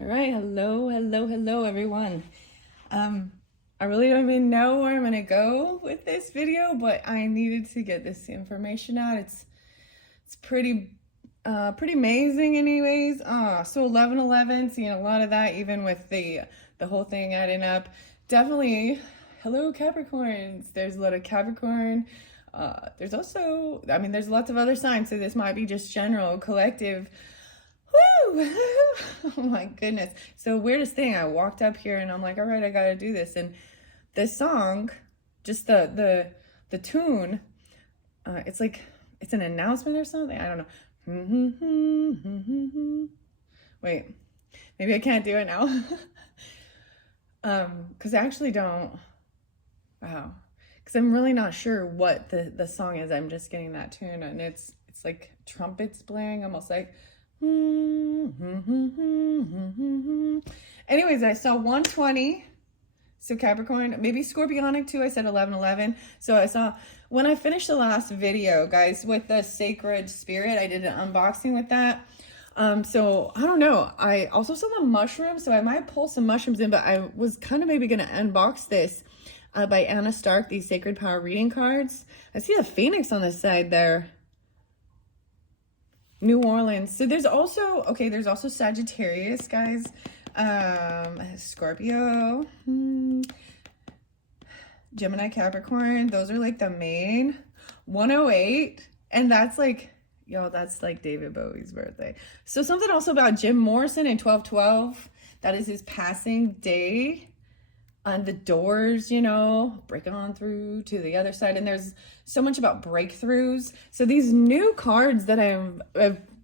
All right, hello, everyone. I really don't even know where I'm gonna go with this video, but I needed to get this information out. It's pretty amazing, anyways. So 11/11, seeing a lot of that, even with the whole thing adding up. Definitely, hello Capricorns. There's a lot of Capricorn. There's also, I mean, there's lots of other signs, so this might be just general, collective. Woo! Oh my goodness. So weirdest thing, I walked up here and I'm like, all right, I gotta do this. And this song, just the tune, it's like it's an announcement or something. I don't know. Wait, maybe I can't do it now. Because I actually don't. Wow. Because I'm really not sure what the song is. I'm just getting that tune, and it's like trumpets blaring, almost like. Anyways, I saw 120. So Capricorn, maybe Scorpionic too. I said 11/11. So I saw, when I finished the last video, guys, with the Sacred Spirit, I did an unboxing with that. So I don't know. I also saw the mushrooms, so I might pull some mushrooms in, but I was kind of maybe going to unbox this by Anna Stark, these Sacred Power reading cards. I see a phoenix on the side there. New Orleans. So there's also, okay, there's also Sagittarius, guys. Scorpio. Gemini, Capricorn. Those are like the main. 108. And that's like, yo, that's like David Bowie's birthday. So something also about Jim Morrison in 12/12. That is his passing day. On the Doors, you know, breaking on through to the other side. And there's so much about breakthroughs. So these new cards that I'm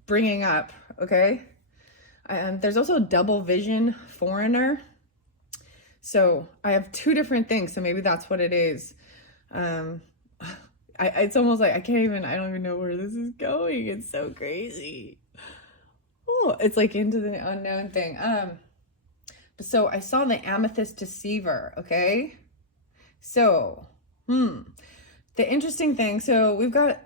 bringing up, okay? There's also Double Vision Foreigner. So I have two different things. So maybe that's what it is. It's almost like I don't even know where this is going. It's so crazy. Oh, it's like into the unknown thing. So I saw the Amethyst Deceiver, okay? So, the interesting thing, so we've got,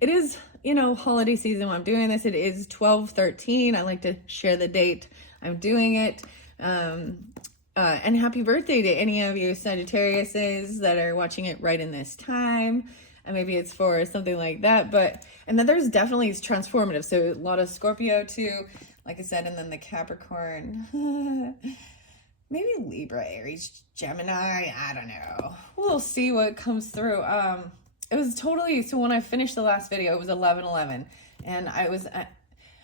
it is, you know, holiday season when I'm doing this. It is 12/13. I like to share the date I'm doing it. And happy birthday to any of you Sagittariuses that are watching it right in this time. And maybe it's for something like that. And then there's definitely transformative. So a lot of Scorpio too. Like I said, and then the Capricorn, maybe Libra, Aries, Gemini, I don't know. We'll see what comes through. It was totally, so when I finished the last video, it was 11/11. And I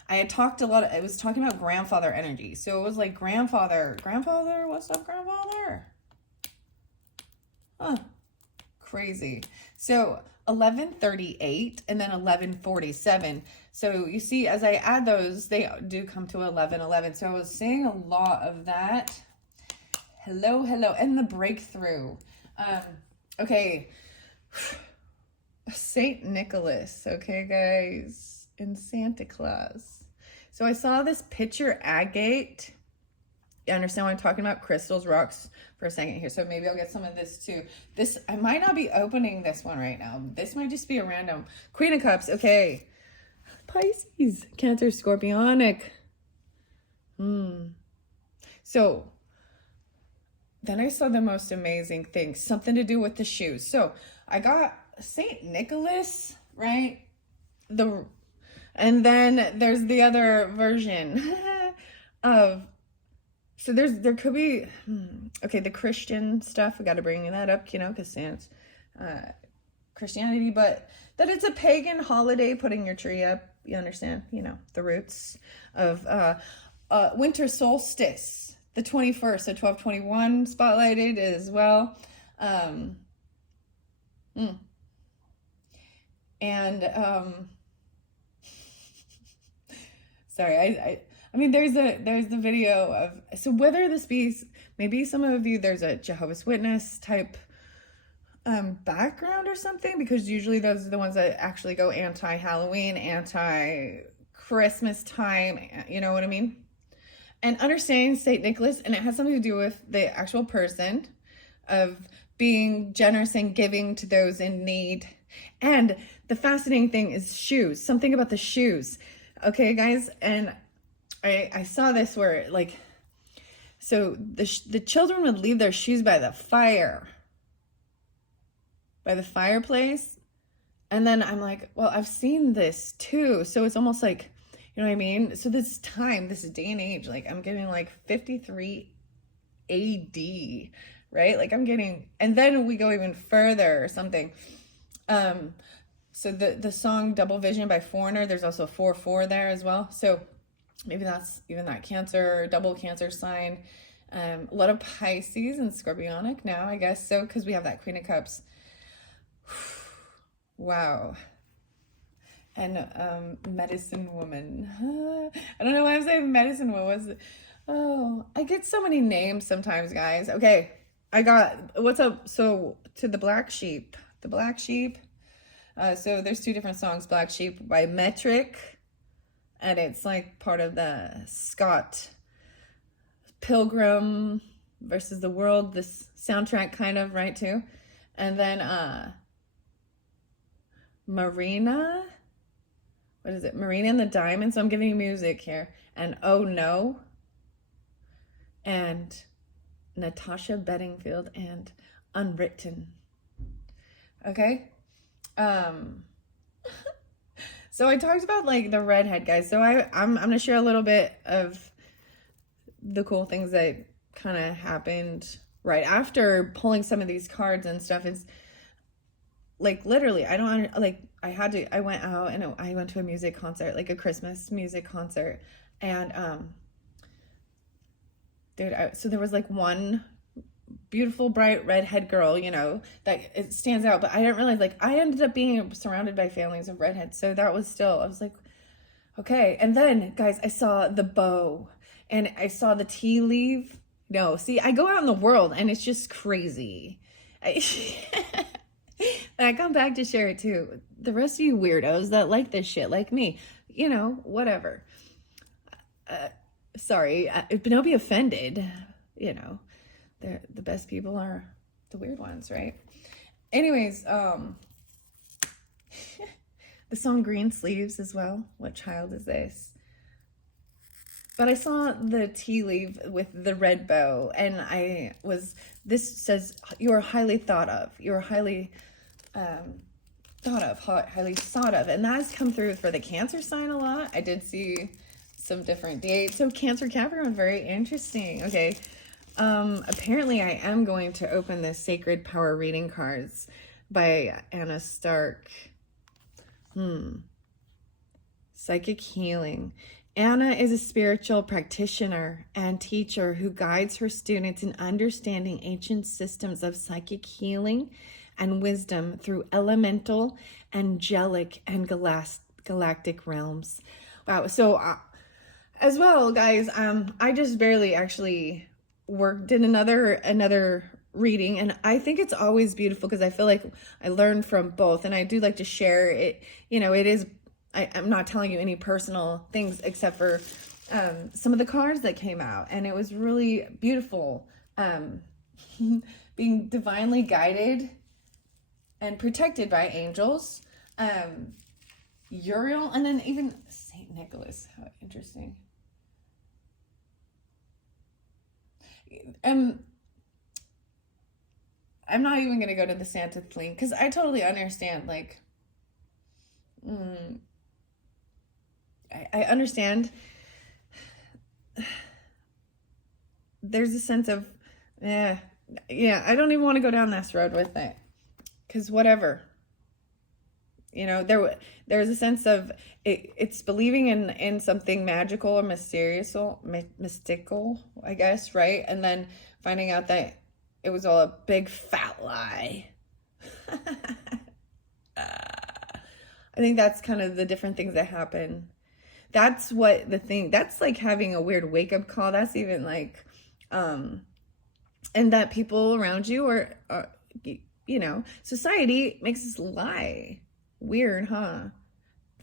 had talked a lot, I was talking about grandfather energy. So it was like grandfather, what's up, grandfather? Huh, crazy. So 11:38 and then 11:47. So you see, as I add those, they do come to 11/11. So I was saying a lot of that. Hello, and the breakthrough. Okay, Saint Nicholas. Okay, guys, and Santa Claus. So I saw this picture agate. You understand what I'm talking about? Crystals, rocks for a second here. So maybe I'll get some of this too. This, I might not be opening this one right now. This might just be a random. Queen of Cups. Okay. Pisces, Cancer, Scorpionic. So then I saw the most amazing thing. Something to do with the shoes. So I got Saint Nicholas, right? And then there's the other version of, so there could be, okay, the Christian stuff, we got to bring that up, you know, because it's Christianity, but that it's a pagan holiday, putting your tree up, you understand, you know, the roots of winter solstice, the 21st, so 12/21 spotlighted as well. Sorry, I mean, there's the video of, so whether this be, maybe some of you, there's a Jehovah's Witness type background or something, because usually those are the ones that actually go anti-Halloween, anti-Christmas time, you know what I mean? And understanding St. Nicholas, and it has something to do with the actual person of being generous and giving to those in need. And the fascinating thing is shoes, something about the shoes. Okay, guys, and I saw this where, like, So the children would leave their shoes by the fireplace. And then I'm like, well, I've seen this too. So it's almost like, you know what I mean? So this day and age, like I'm getting like 53 AD, right? Like I'm getting, and then we go even further or something. So the song Double Vision by Foreigner, there's also 4/4 there as well. So maybe that's even that Cancer, double Cancer sign. A lot of Pisces and Scorpionic now, I guess so, because we have that Queen of Cups. Wow. And Medicine Woman. I don't know why I'm saying Medicine Woman. Oh, I get so many names sometimes, guys. Okay, I got, what's up? So to the Black Sheep. So there's two different songs, Black Sheep by Metric, and it's like part of the Scott Pilgrim versus the World, this soundtrack kind of, right, too. And then Marina, what is it? Marina and the Diamonds. So I'm giving you music here. And Oh No. And Natasha Bedingfield and Unwritten. Okay? So I talked about like the redhead guys. So I'm gonna share a little bit of the cool things that kind of happened right after pulling some of these cards and stuff. Is like literally, I went out and I went to a music concert, like a Christmas music concert, and so there was like one beautiful bright redhead girl, you know, that it stands out, but I didn't realize, like, I ended up being surrounded by families of redheads, so that was still, I was like, okay. And then, guys, I saw the bow and I saw the tea leaf. No, see, I go out in the world and it's just crazy. And I come back to share it too. The rest of you weirdos that like this shit, like me, you know, whatever. Sorry, don't be offended, you know. The best people are the weird ones, right? Anyways, the song Green Sleeves as well. What child is this? But I saw the tea leaf with the red bow, and this says, you're highly thought of. You're highly highly sought of. And that has come through for the Cancer sign a lot. I did see some different dates. So Cancer, Capricorn, very interesting. Okay. Apparently I am going to open the Sacred Power Reading cards by Anna Stark. Psychic healing. Anna is a spiritual practitioner and teacher who guides her students in understanding ancient systems of psychic healing and wisdom through elemental, angelic, and galactic realms. Wow. So, as well, guys, I just barely actually did another reading, and I think it's always beautiful because I feel like I learned from both, and I do like to share it. You know, it is, I'm not telling you any personal things except for some of the cards that came out, and it was really beautiful. Being divinely guided and protected by angels, Uriel, and then even Saint Nicholas. How interesting. I'm not even going to go to the Santa thing because I totally understand. Like, I understand. There's a sense of, I don't even want to go down this road with it because whatever. You know, there's a sense of it's believing in something magical or mystical, I guess, right? And then finding out that it was all a big fat lie. I think that's kind of the different things that happen. That's that's like having a weird wake-up call. That's even like, and that people around you are, you know, society makes us lie. Weird, huh?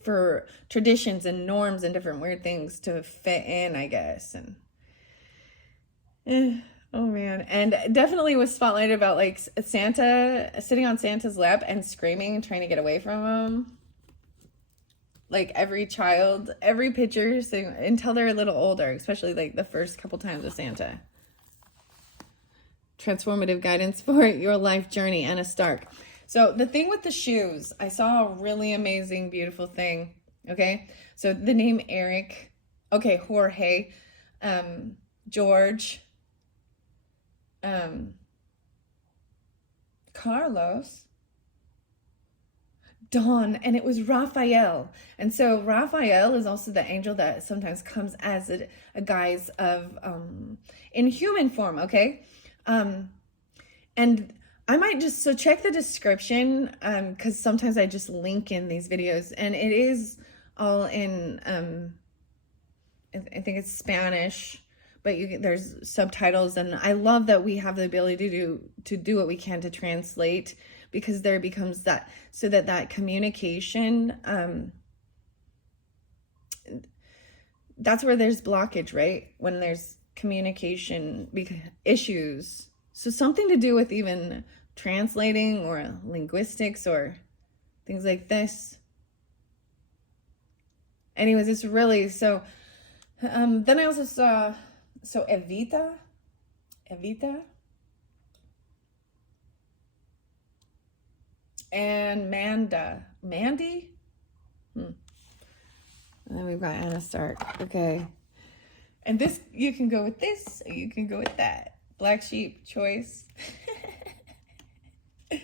For traditions and norms and different weird things to fit in, I guess. And oh man. And definitely was spotlighted about like Santa sitting on Santa's lap and screaming and trying to get away from him. Like every child, every picture until they're a little older, especially like the first couple times with Santa. transformative guidance for your life journey, Anna Stark. So the thing with the shoes, I saw a really amazing, beautiful thing. Okay. So the name Eric, okay, Jorge, George, Carlos, Dawn, and it was Raphael. And so Raphael is also the angel that sometimes comes as a guise of in human form, okay? And I might just, so check the description, because sometimes I just link in these videos, and it is all in I think it's Spanish, but there's subtitles, and I love that we have the ability to do what we can to translate, because there becomes that, so that communication, that's where there's blockage, right? When there's communication issues. So something to do with even translating or linguistics or things like this. Anyways, it's really, so, then I also saw, so Evita, and Mandy. And then we've got Anna Stark. Okay. And this, you can go with this, or you can go with that. Black sheep choice.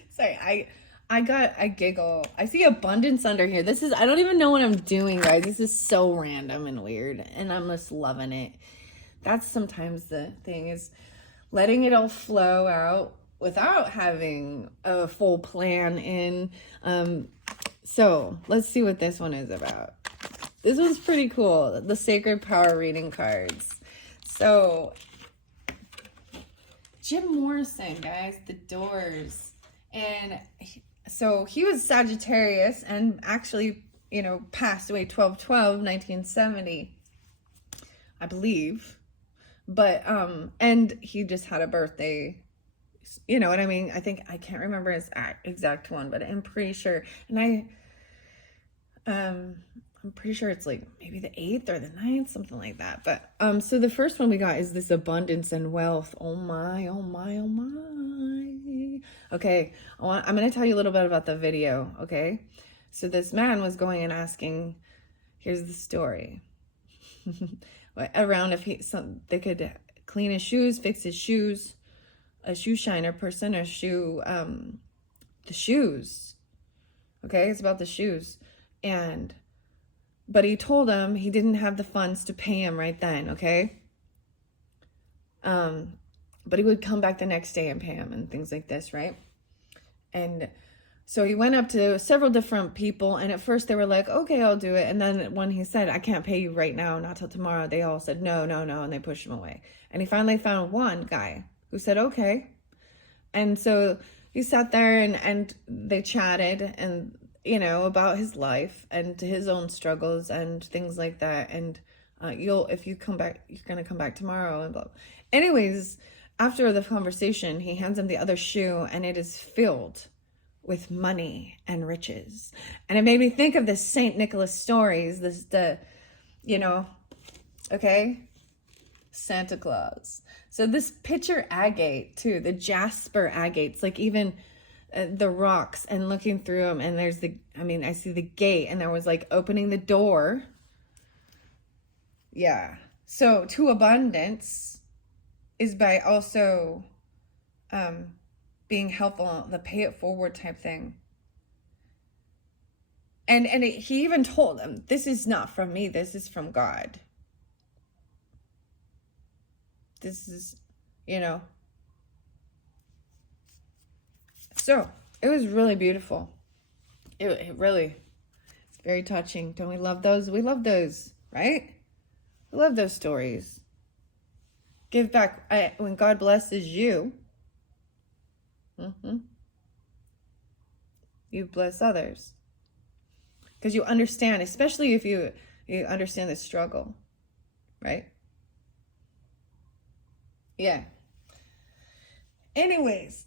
Sorry, I giggle. I see abundance under here. This is, I don't even know what I'm doing, guys. This is so random and weird, and I'm just loving it. That's sometimes the thing, is letting it all flow out without having a full plan in. So let's see what this one is about. This one's pretty cool. The Sacred Power reading cards. So Jim Morrison, guys, The Doors. And so he was Sagittarius and actually, you know, passed away 12/12/1970, I believe. But, and he just had a birthday, you know what I mean? I think, I can't remember his exact one, but I'm pretty sure. And I'm pretty sure it's like maybe the 8th or the 9th, something like that. But, so the first one we got is this abundance and wealth. Oh my, oh my, oh my. Okay. I'm going to tell you a little bit about the video. Okay. So this man was going and asking, here's the story. Around if they could clean his shoes, fix his shoes, a shoe shiner person, or the shoes. Okay, it's about the shoes. But he told him he didn't have the funds to pay him right then, okay? But he would come back the next day and pay him and things like this, right? And so he went up to several different people, and at first they were like, okay, I'll do it. And then when he said, I can't pay you right now, not till tomorrow, they all said, no, no, no, and they pushed him away. And he finally found one guy who said, okay. And so he sat there and they chatted, and, you know, about his life and his own struggles and things like that. And if you come back, you're going to come back tomorrow. And blah. Anyways, after the conversation, he hands him the other shoe, and it is filled with money and riches. And it made me think of the St. Nicholas stories, you know, okay? Santa Claus. So this picture agate too, the jasper agates, like even the rocks, and looking through them, and there's I see the gate, and there was like opening the door. Yeah. So to abundance is by also, being helpful, the pay it forward type thing. And he even told them, this is not from me, this is from God. This is, you know. So it was really beautiful. It really, it's very touching. Don't we love those? We love those, right? We love those stories. Give back when God blesses you. You bless others, because you understand, especially if you understand the struggle, right? Yeah. Anyways,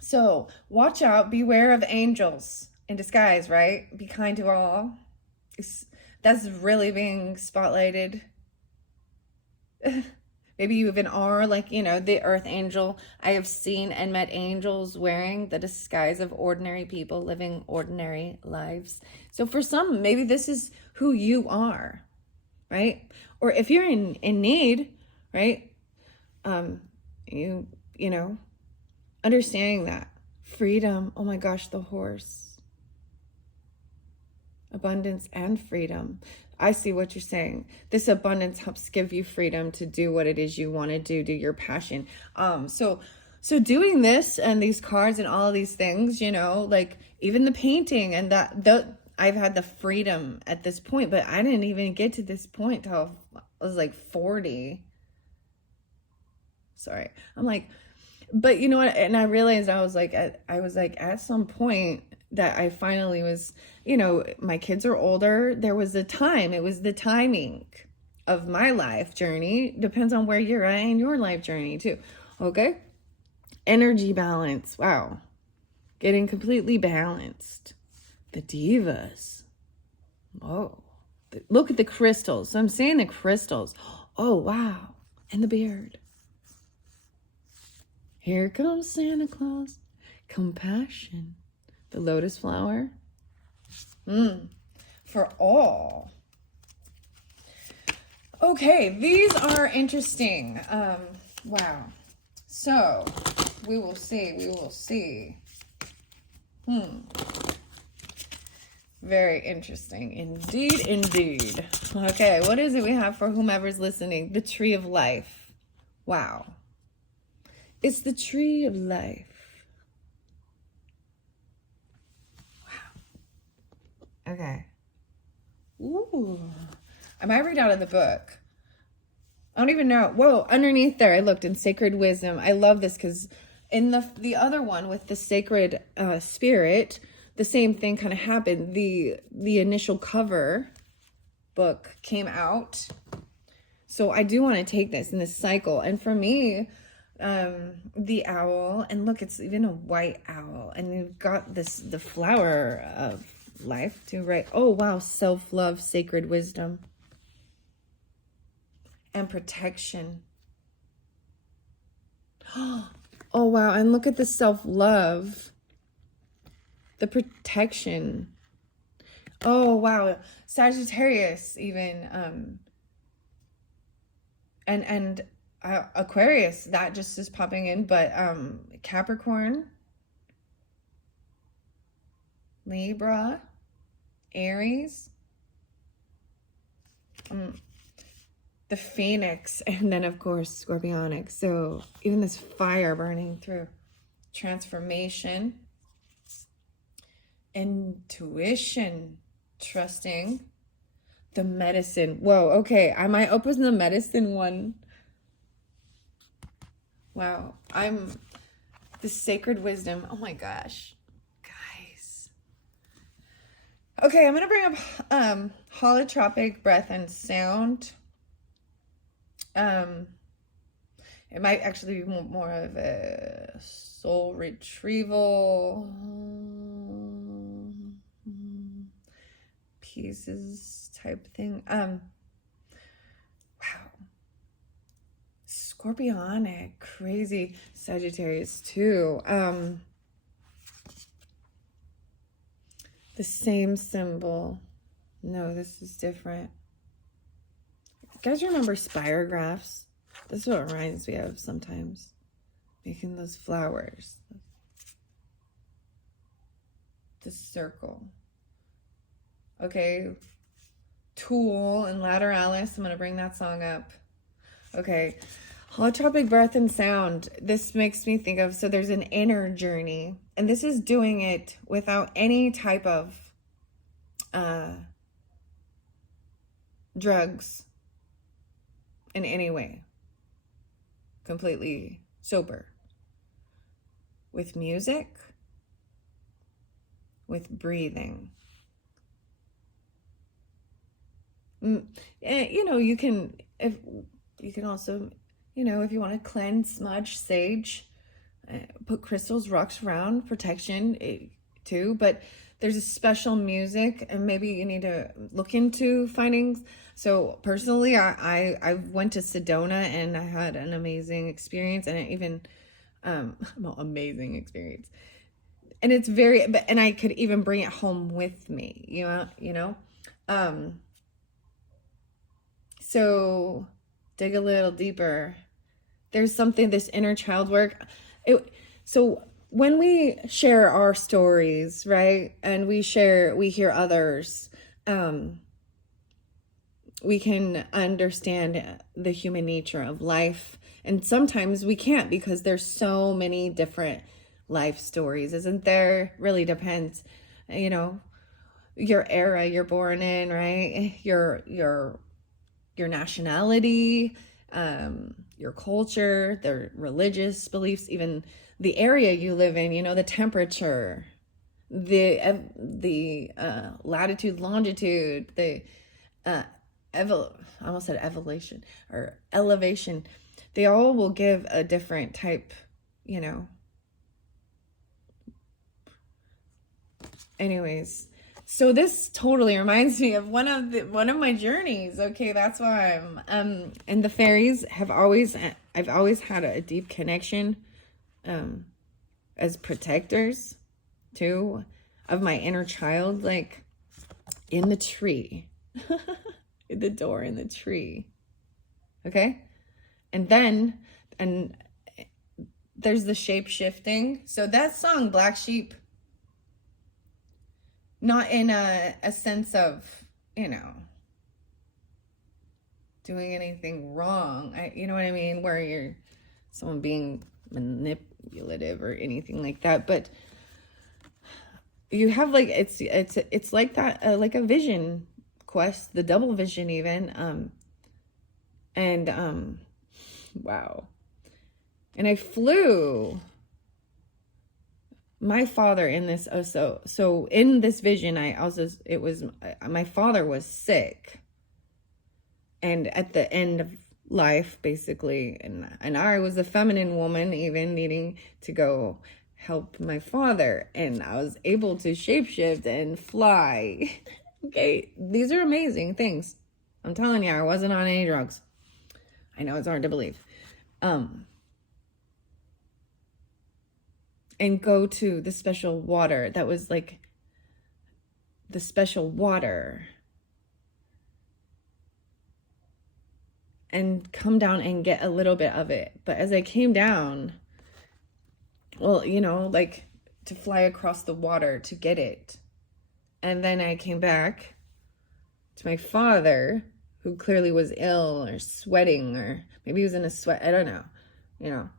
so watch out, beware of angels in disguise, right? Be kind to all. That's really being spotlighted. Maybe you even are like, the earth angel. I have seen and met angels wearing the disguise of ordinary people living ordinary lives. So for some, maybe this is who you are, right? Or if you're in need, right? You know, understanding that freedom. Oh my gosh, the horse. Abundance and freedom. I see what you're saying. This abundance helps give you freedom to do what it is you want to do your passion. So doing this and these cards and all of these things, like even the painting and I've had the freedom at this point, but I didn't even get to this point till I was like 40. Sorry. I'm like, but you know what? And I realized I was like at some point that I finally was, my kids are older. There was a time, it was the timing of my life journey. Depends on where you're at in your life journey too. Okay. Energy balance. Wow. Getting completely balanced. The divas. Oh, look at the crystals. So I'm saying the crystals. Oh, wow. And the beard. Here comes Santa Claus. Compassion. The lotus flower. For all. Okay, these are interesting. Wow. So, we will see. Very interesting. Indeed. Okay, what is it we have for whomever's listening? The tree of life. Wow. It's the tree of life. Wow. Okay. Ooh. I might read out of the book. I don't even know. Whoa, underneath there, I looked in Sacred Wisdom. I love this because in the other one with the Sacred Spirit, the same thing kind of happened. The initial cover book came out. So I do want to take this in this cycle. And for me, the owl, and look, it's even a white owl. And you've got the flower of life to write. Oh, wow. Self-love, sacred wisdom. And protection. Oh, wow. And look at the self-love. The protection. Oh, wow. Sagittarius even. And Aquarius, that just is popping in. But Capricorn. Libra. Aries. The Phoenix, and then of course Scorpionic. So even this fire burning through. Transformation, intuition, trusting, the medicine. Whoa, okay, I might open the medicine one. Wow, I'm the sacred wisdom. Oh my gosh, guys. Okay, I'm gonna bring up holotropic breath and sound. It might actually be more of a soul retrieval pieces type thing. Wow. Scorpionic, crazy. Sagittarius too. The same symbol. No, this is different. You guys remember spirographs? This is what it reminds me of sometimes. Making those flowers. The circle. Okay. Tool and Lateralis. I'm going to bring that song up. Okay. Holotropic breath and sound. This makes me think of, so there's an inner journey. And this is doing it without any type of drugs in any way. Completely sober. With music. With breathing. You know, you can also, you know, if you want to cleanse, smudge, sage, put crystals, rocks around, protection. too, but there's a special music, and maybe you need to look into findings. So personally, I went to Sedona and I had an amazing experience, and it even well, amazing experience. And it's very, and I could even bring it home with me, you know. So dig a little deeper. There's something, this inner child work. So when we share our stories, right, and we hear others, we can understand the human nature of life. And sometimes we can't, because there's so many different life stories, isn't there? Really depends, your era you're born in, right? Your nationality, your culture, their religious beliefs, even the area you live in, the temperature, the latitude, longitude, the I almost said evolution or elevation. They all will give a different type, Anyways, so this totally reminds me of one of my journeys. Okay, that's why I'm and the fairies I've always had a deep connection as protectors too of my inner child, like in the tree. The door in the tree. Okay? And there's the shape shifting. So that song, Black Sheep, not in a sense of, doing anything wrong. You know what I mean? Where you're someone being manipulative or anything like that. But you have like, it's like that, like a vision quest, the double vision even. Wow. And I flew my father in this. So in this vision, my father was sick, and at the end of life, basically, and I was a feminine woman, even needing to go help my father, and I was able to shapeshift and fly. Okay, these are amazing things. I'm telling you, I wasn't on any drugs. I know it's hard to believe. And go to the special water that was like the special water, and come down and get a little bit of it. But as I came down, well, like to fly across the water to get it. And then I came back to my father, who clearly was ill or sweating, or maybe he was in a sweat. I don't know,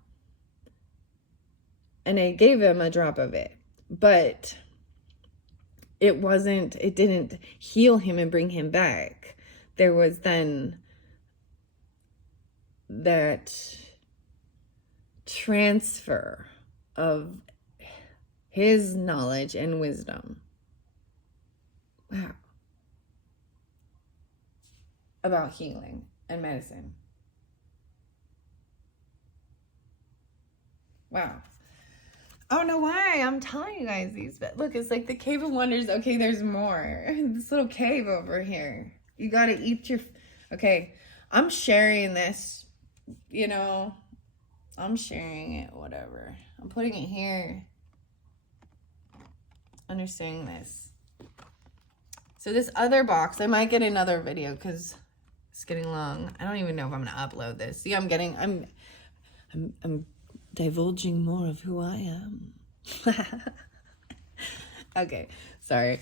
And I gave him a drop of it, but it didn't heal him and bring him back. There was then that transfer of his knowledge and wisdom. Wow. About healing and medicine. Wow. I don't know why I'm telling you guys these, but look, it's like the Cave of Wonders. Okay, there's more. This little cave over here. You gotta eat your... Okay, I'm sharing this, I'm sharing it, whatever. I'm putting it here. Understanding this. So this other box, I might get another video because it's getting long. I don't even know if I'm gonna upload this. See, I'm divulging more of who I am. Okay, sorry.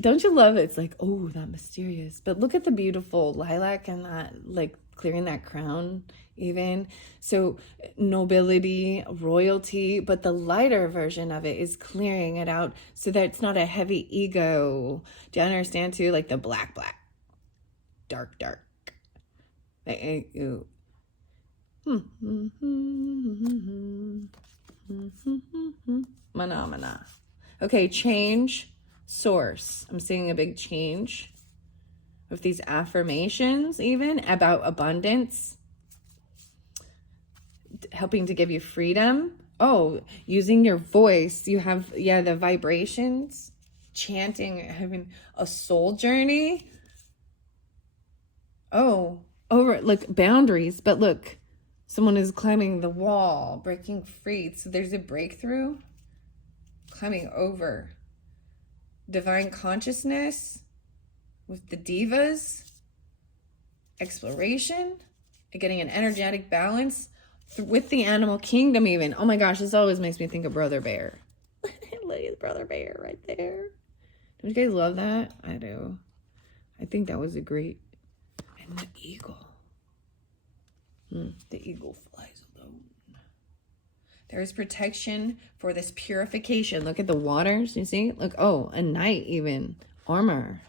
Don't you love it? It's like, oh, that mysterious. But look at the beautiful lilac and that, like, clearing that crown even. So nobility, royalty, but the lighter version of it is clearing it out so that it's not a heavy ego. Do you understand too? Like the black, dark. Phenomena. Okay, change source. I'm seeing a big change with these affirmations, even about abundance, helping to give you freedom. Oh, using your voice. You have, yeah, the vibrations, chanting, having a soul journey. Oh, over, look, boundaries. But look, someone is climbing the wall, breaking free. So there's a breakthrough, climbing over. Divine consciousness with the divas, exploration, getting an energetic balance with the animal kingdom even. Oh my gosh, this always makes me think of Brother Bear. Look at Brother Bear right there. Don't you guys love that? I do. I think that was a great... And the eagle. The eagle flies alone. There is protection for this purification. Look at the waters, you see? Look, oh, a knight even. Armor.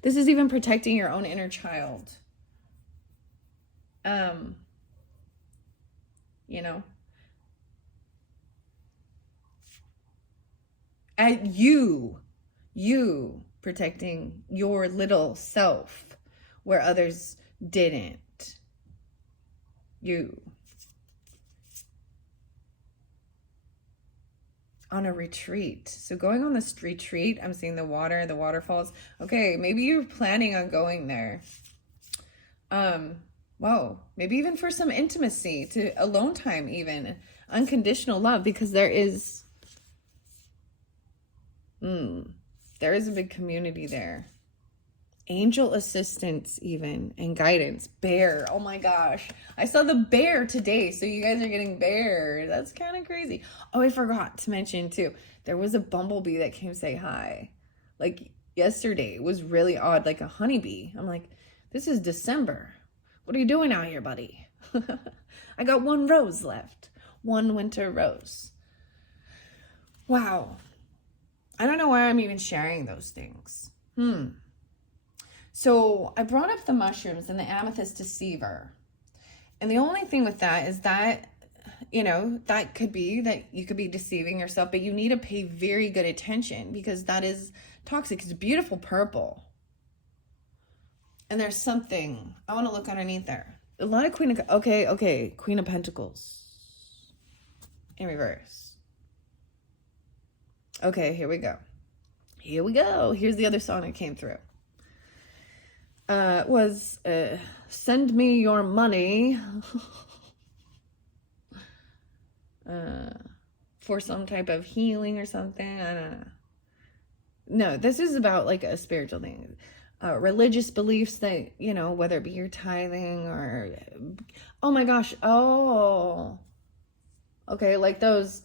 This is even protecting your own inner child. You know, at you protecting your little self where others didn't. You. On a retreat. So going on this retreat, I'm seeing the water, the waterfalls. Okay, maybe you're planning on going there. Wow, maybe even for some intimacy, to alone time even, unconditional love, because there is a big community there. Angel assistance even, and guidance. Bear, oh my gosh. I saw the bear today, so you guys are getting bear. That's kind of crazy. Oh, I forgot to mention too, there was a bumblebee that came say hi. Like yesterday, it was really odd, like a honeybee. I'm like, this is December. What are you doing out here, buddy? I got one rose left. One winter rose. Wow. I don't know why I'm even sharing those things. So I brought up the mushrooms and the amethyst deceiver. And the only thing with that is that, you know, that could be that you could be deceiving yourself, but you need to pay very good attention because that is toxic. It's beautiful purple. And there's something, I want to look underneath there. A lot of Queen of Pentacles in reverse. Okay, here we go. Here's the other song that came through. Was Send Me Your Money for some type of healing or something. I don't know. No, this is about like a spiritual thing. Religious beliefs that, you know, whether it be your tithing or, oh my gosh, oh, okay, like those,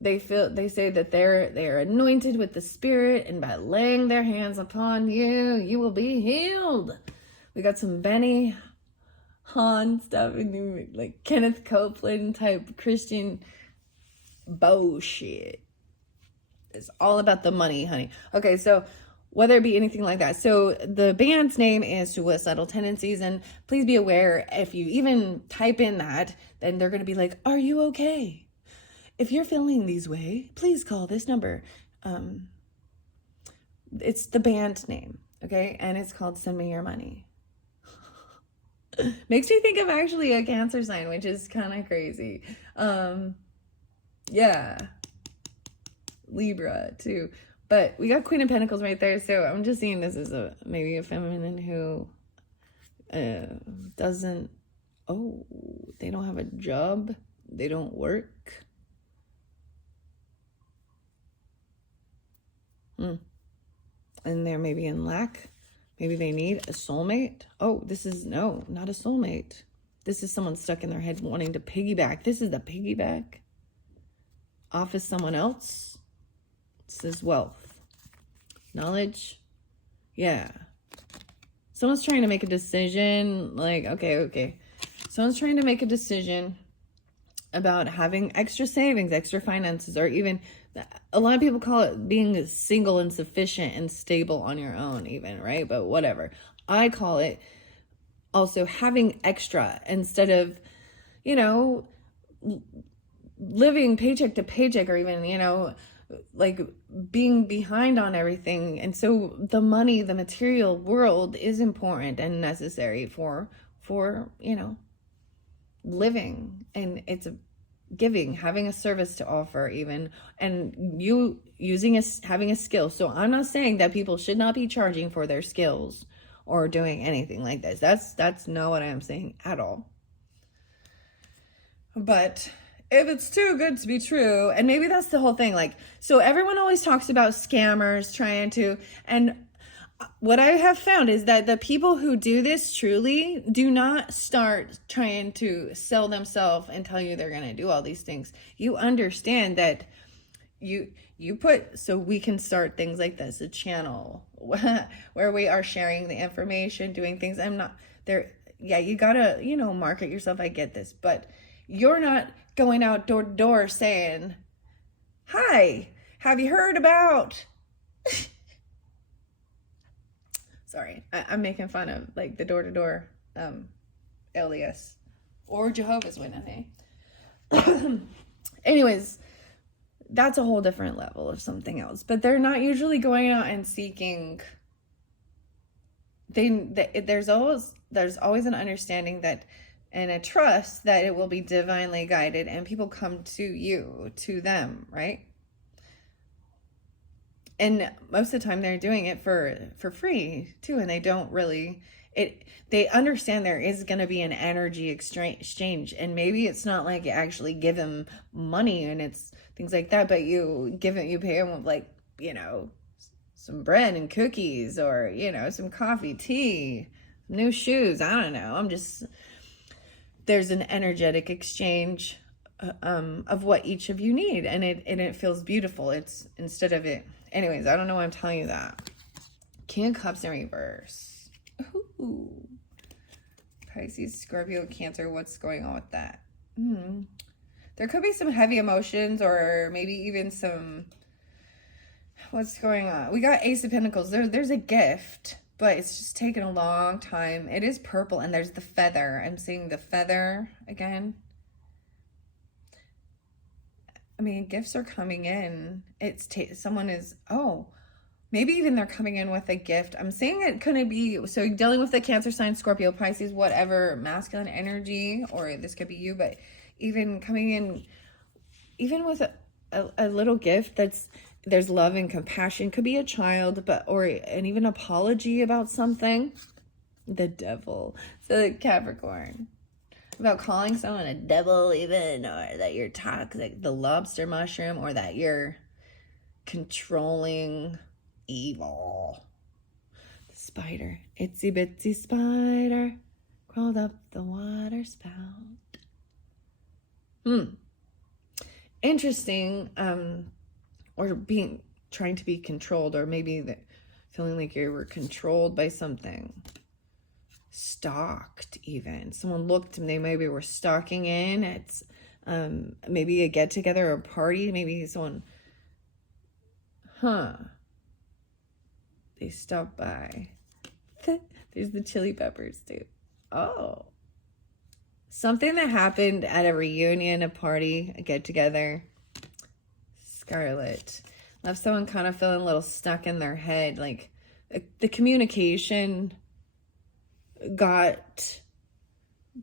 they say that they're anointed with the Spirit, and by laying their hands upon you, you will be healed. We got some Benny Hahn stuff, and like Kenneth Copeland type Christian bullshit. It's all about the money, honey. Okay, so whether it be anything like that. So the band's name is Suicidal Tendencies, and please be aware, if you even type in that, then they're going to be like, are you okay? If you're feeling these way, please call this number. It's the band name, okay? And it's called Send Me Your Money. Makes me think of actually a Cancer sign, which is kind of crazy. Yeah. Libra too. But we got Queen of Pentacles right there, so I'm just seeing this as maybe a feminine who doesn't, they don't have a job, they don't work. And they're maybe in lack. Maybe they need a soulmate. Oh, no, not a soulmate. This is someone stuck in their head wanting to piggyback. This is the piggyback off of someone else. This is wealth. Knowledge. Yeah. Someone's trying to make a decision. Like, okay. Someone's trying to make a decision about having extra savings, extra finances, or even, a lot of people call it being single and sufficient and stable on your own even, right? But whatever. I call it also having extra instead of, you know, living paycheck to paycheck, or even, you know, like being behind on everything. And so the money, the material world is important and necessary for, you know, living, and it's a giving, having a service to offer even, and you using having a skill. So I'm not saying that people should not be charging for their skills or doing anything like this. That's not what I'm saying at all. But if it's too good to be true, and maybe that's the whole thing, like, so everyone always talks about scammers trying to, and what I have found is that the people who do this truly do not start trying to sell themselves and tell you they're going to do all these things. You understand that you put, so we can start things like this, a channel where we are sharing the information, doing things. I'm not there. Yeah, you gotta, market yourself. I get this, but you're not going out door to door saying, hi, have you heard about... Sorry, I'm making fun of like the door-to-door alias or Jehovah's Witness. Anyways, that's a whole different level of something else. But they're not usually going out and seeking. There's always an understanding that, and a trust that it will be divinely guided, and people come to them, right? And most of the time they're doing it for free too, and they don't really, they understand there is going to be an energy exchange, and maybe it's not like you actually give them money and it's things like that, but you pay them with, like, some bread and cookies, or some coffee, tea, new shoes. I don't know. There's an energetic exchange of what each of you need, and it feels beautiful. It's instead of it. Anyways, I don't know why I'm telling you that. King of Cups in reverse. Ooh. Pisces, Scorpio, Cancer. What's going on with that? There could be some heavy emotions, or maybe even some... What's going on? We got Ace of Pentacles. There's a gift, but it's just taken a long time. It is purple, and there's the feather. I'm seeing the feather again. I mean, gifts are coming in. Someone is, maybe even they're coming in with a gift. I'm saying it couldn't be, so dealing with the Cancer sign, Scorpio, Pisces, whatever, masculine energy, or this could be you, but even coming in, even with a little gift there's love and compassion. Could be a child, and even apology about something. The Devil. So Capricorn. About calling someone a devil even, or that you're toxic, the lobster mushroom, or that you're controlling, evil. The spider. Itsy bitsy spider crawled up the water spout. Interesting. Or trying to be controlled, or maybe feeling like you were controlled by something. Stalked even. Someone looked and they maybe were stalking in. It's maybe a get together or a party. Maybe someone, they stopped by. There's the chili peppers too. Oh. Something that happened at a reunion, a party, a get together. Scarlet. Left someone kind of feeling a little stuck in their head. Like the communication got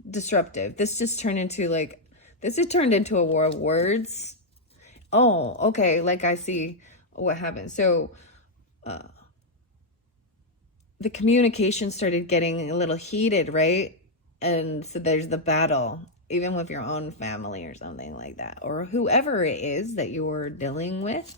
disruptive. This turned into a war of words. Oh, okay. Like, I see what happened. So the communication started getting a little heated, right? And so there's the battle, even with your own family or something like that, or whoever it is that you were dealing with.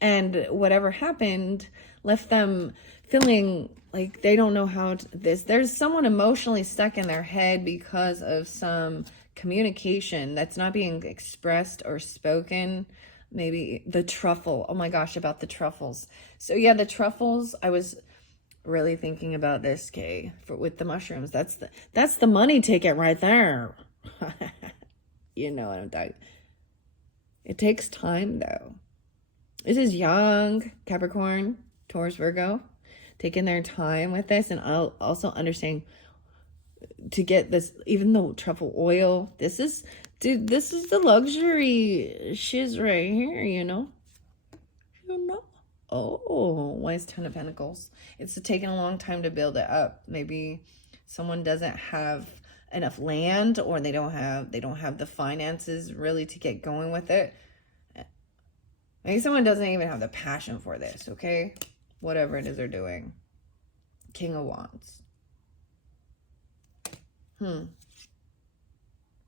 And whatever happened left them feeling like they don't know how there's someone emotionally stuck in their head because of some communication that's not being expressed or spoken. Maybe the truffle. Oh my gosh, about the truffles. So yeah, the truffles, I was really thinking about this, Kay, with the mushrooms. That's the money ticket right there. You know what I'm talking. It takes time though. This is young Capricorn, Taurus, Virgo, taking their time with this, and I'll also understand to get this, even though truffle oil, this is the luxury shiz right here, you know. Oh, wise 10 of Pentacles. It's taken a long time to build it up. Maybe someone doesn't have enough land, or they don't have the finances really to get going with it. Maybe someone doesn't even have the passion for this, okay? Whatever it is they're doing. King of Wands. Wheel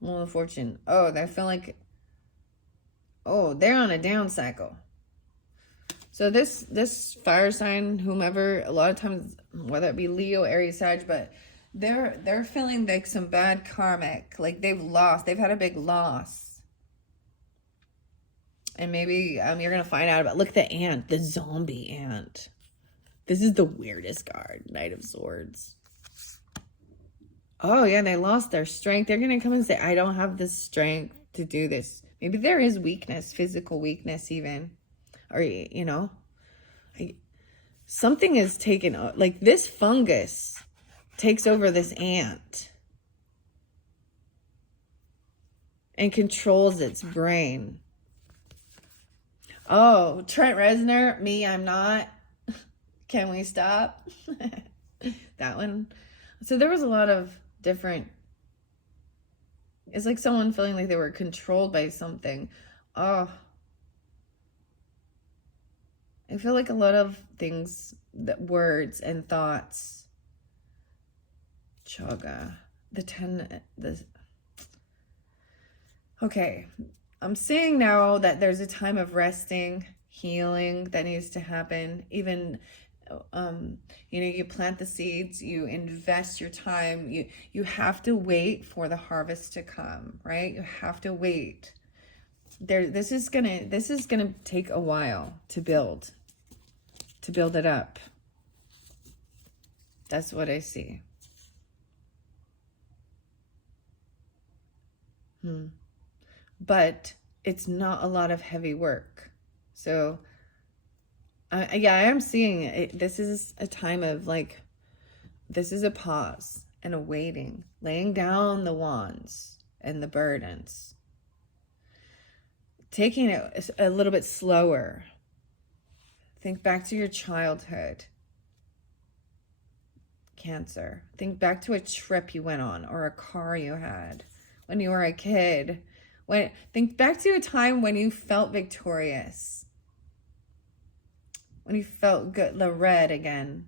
of Fortune. Oh, they feel like, oh, they're on a down cycle. So this fire sign, whomever, a lot of times, whether it be Leo, Aries, Sag, but they're feeling like some bad karmic, like they've had a big loss. And maybe you're gonna find out about, look, the ant, the zombie ant. This is the weirdest card, Knight of Swords. Oh yeah, they lost their strength. They're gonna come and say, I don't have the strength to do this. Maybe there is weakness, physical weakness even. Or, you know, something is taken, like this fungus takes over this ant and controls its brain. Oh, Trent Reznor, me, I'm not. Can we stop? That one. So there was a lot of different, it's like someone feeling like they were controlled by something. Oh, I feel like a lot of things, that words and thoughts. Chaga. Okay. I'm seeing now that there's a time of resting, healing that needs to happen. Even, you plant the seeds, you invest your time. You have to wait for the harvest to come, right? You have to wait. This is gonna take a while to build it up. That's what I see. But it's not a lot of heavy work. So, yeah, I am seeing it. This is a time of like, this is a pause and a waiting, laying down the wands and the burdens, taking it a little bit slower. Think back to your childhood. Cancer. Think back to a trip you went on or a car you had when you were a kid. Think back to a time when you felt victorious. When you felt good, the red again.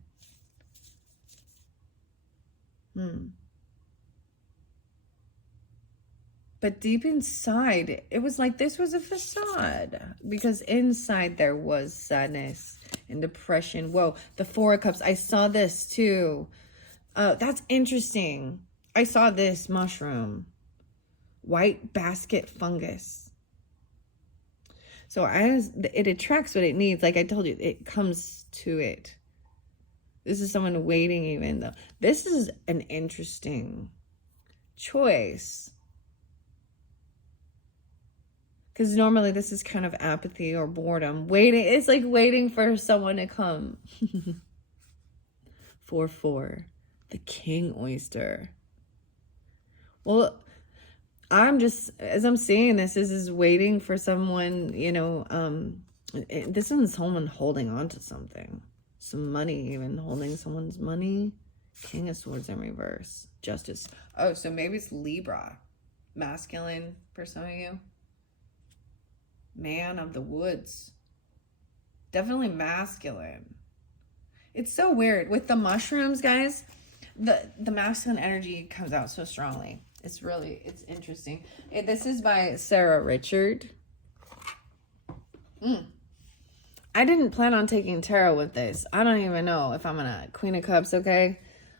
But deep inside, it was like this was a facade, because inside there was sadness and depression. Whoa, the Four of Cups. I saw this too. That's interesting. I saw this mushroom. White basket fungus. So it attracts what it needs. Like I told you, it comes to it. This is someone waiting even though. This is an interesting choice. Because normally this is kind of apathy or boredom. Waiting. It's like waiting for someone to come. 4-4. The king oyster. Well, as I'm seeing this is waiting for someone, this one's someone holding on to something. Some money, even holding someone's money. King of Swords in reverse. Justice. Oh, so maybe it's Libra. Masculine for some of you. Man of the woods. Definitely masculine. It's so weird. With the mushrooms, guys, the masculine energy comes out so strongly. It's interesting. This is by Sarah Richard. I didn't plan on taking tarot with this. I don't even know if I'm gonna Queen of Cups, okay?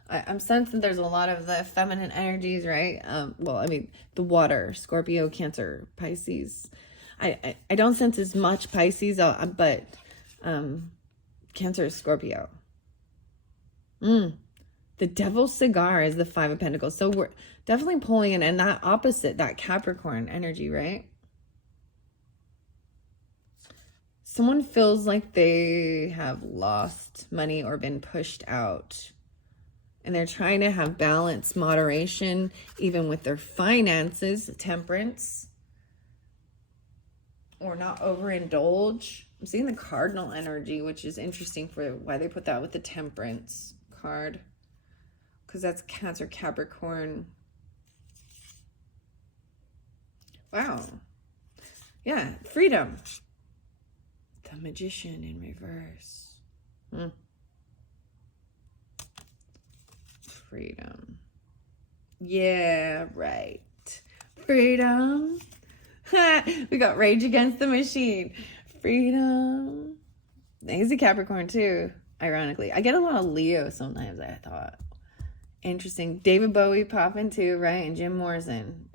I'm sensing there's a lot of the feminine energies, right? The water, Scorpio, Cancer, Pisces. I don't sense as much Pisces, but Cancer, Scorpio. The Devil's Cigar is the Five of Pentacles. So we're definitely pulling in, and that opposite, that Capricorn energy, right? Someone feels like they have lost money or been pushed out. And they're trying to have balance, moderation, even with their finances, temperance. Or not overindulge. I'm seeing the cardinal energy, which is interesting for why they put that with the temperance card. Because that's Cancer, Capricorn. Wow. Yeah, freedom. The Magician in reverse. Freedom. Yeah, right. Freedom. We got Rage Against the Machine. Freedom. He's a Capricorn too, ironically. I get a lot of Leo sometimes, I thought. Interesting. David Bowie popping too, right? And Jim Morrison.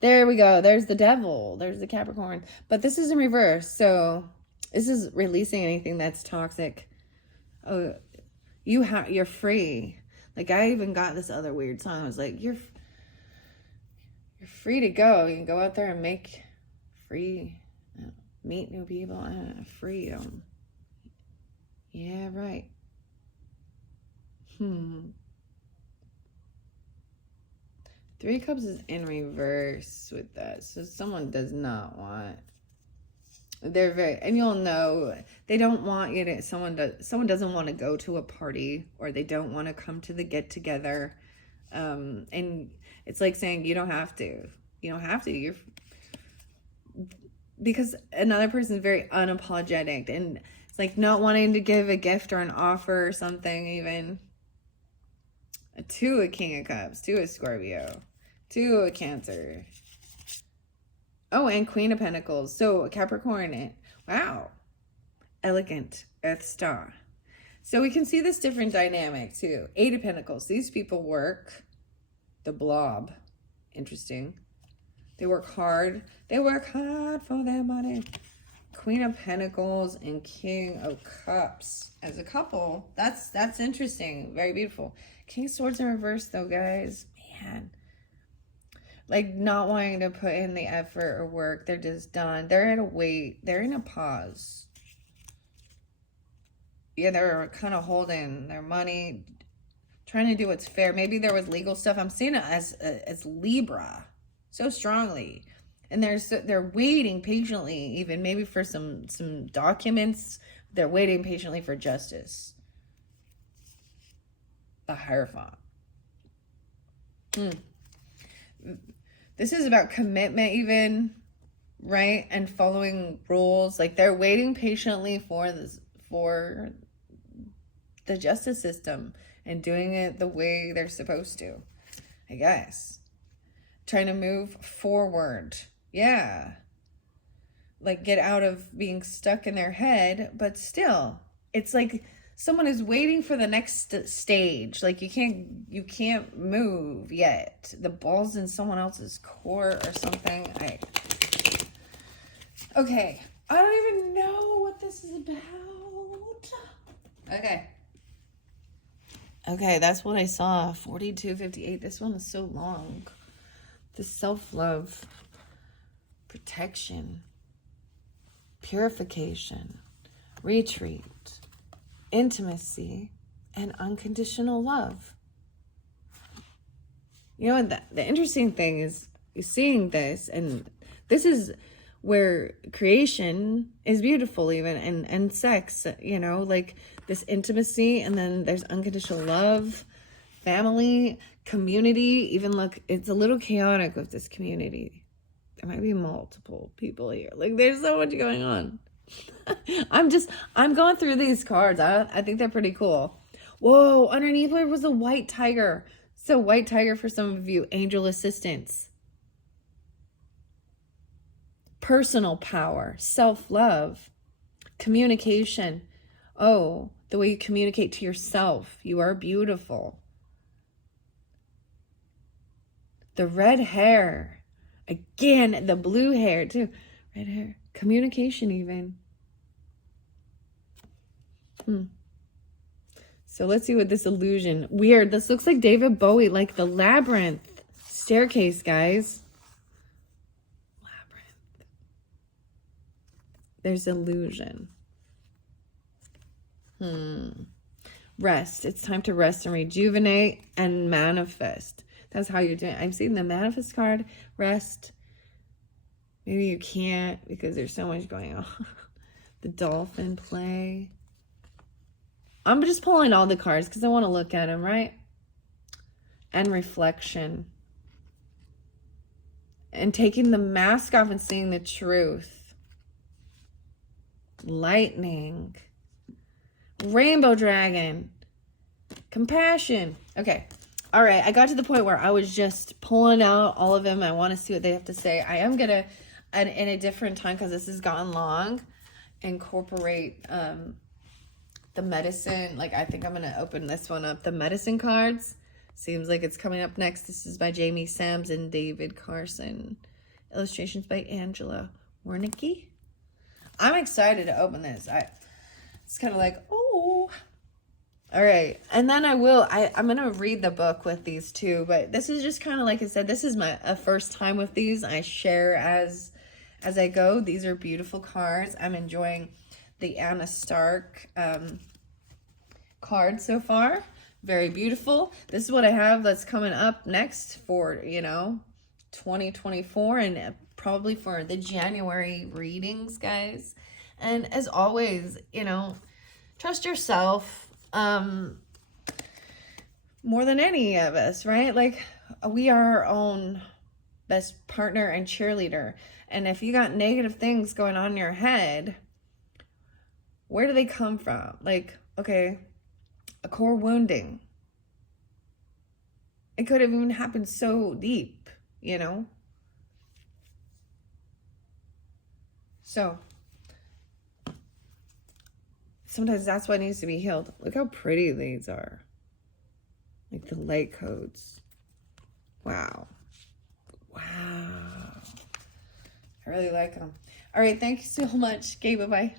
There we go. There's the devil. There's the Capricorn. But this is in reverse. So this is releasing anything that's toxic. Oh, you're free. Like, I even got this other weird song. I was like, you're free to go. You can go out there and make free, meet new people. Freedom. Yeah, right. Three of Cups is in reverse with that. So someone does not want. They're very, and you'll know, they don't want you to, someone doesn't want to go to a party, or they don't want to come to the get together. And it's like saying, you don't have to. Because another person is very unapologetic, and it's like not wanting to give a gift or an offer or something, even. To a King of Cups, to a Scorpio, to a Cancer. Oh, and Queen of Pentacles. So Capricorn, wow. Elegant, Earth Star. So we can see this different dynamic too. Eight of Pentacles. These people work. The Blob. Interesting. They work hard. They work hard for their money. Queen of Pentacles and King of Cups. As a couple, that's interesting. Very beautiful. King of Swords in reverse though, guys. Man. Like, not wanting to put in the effort or work. They're just done. They're in a wait. They're in a pause. Yeah, they're kind of holding their money, trying to do what's fair. Maybe there was legal stuff. I'm seeing it as Libra so strongly. And they're waiting patiently, even maybe for some documents. They're waiting patiently for justice. The Hierophant. This is about commitment even, right? And following rules. Like, they're waiting patiently for the justice system and doing it the way they're supposed to, I guess. Trying to move forward. Yeah. Like, get out of being stuck in their head, but still, it's like someone is waiting for the next stage. Like, you can't move yet. The ball's in someone else's court or something. Okay. I don't even know what this is about. Okay, that's what I saw. 4258. This one is so long. The self-love, protection, purification, retreat, intimacy, and unconditional love. You know, the interesting thing is seeing this, and this is where creation is beautiful even, and sex, you know, like this intimacy, and then there's unconditional love, family, community. Even look, it's a little chaotic with this community. There might be multiple people here. Like, there's so much going on. I'm going through these cards. I think they're pretty cool. Whoa, underneath there was a white tiger. So white tiger for some of you, angel assistance. Personal power, self-love, communication. Oh, the way you communicate to yourself. You are beautiful. The red hair. Again, the blue hair too. Red hair. Communication even. So let's see what this illusion. Weird. This looks like David Bowie, like the labyrinth staircase, guys. Labyrinth. There's illusion. Rest. It's time to rest and rejuvenate and manifest. That's how you're doing it. I'm seeing the manifest card. Rest. Maybe you can't because there's so much going on. The dolphin play. I'm just pulling all the cards because I want to look at them, right? And reflection. and taking the mask off and seeing the truth. Lightning. Rainbow dragon. Compassion. Okay. All right. I got to the point where I was just pulling out all of them. I want to see what they have to say. I am going to, in a different time, because this has gotten long, incorporate the medicine. Like, I think I'm going to open this one up. The medicine cards. Seems like it's coming up next. This is by Jamie Sams and David Carson. Illustrations by Angela Wernicke. I'm excited to open this. It's kind of like, oh. All right. And then I'm going to read the book with these two. But this is just kind of, like I said, this is my first time with these. I share as I go. These are beautiful cards. I'm enjoying the Anna Stark card so far. Very beautiful. This is what I have that's coming up next for, 2024 and probably for the January readings, guys. And as always, trust yourself more than any of us, right? Like, we are our own best partner and cheerleader. And if you got negative things going on in your head, where do they come from? Like, okay, a core wounding. It could have even happened so deep, So, sometimes that's what needs to be healed. Look how pretty these are. Like the light codes. Wow. Wow. I really like them. All right, thank you so much. Okay, bye-bye.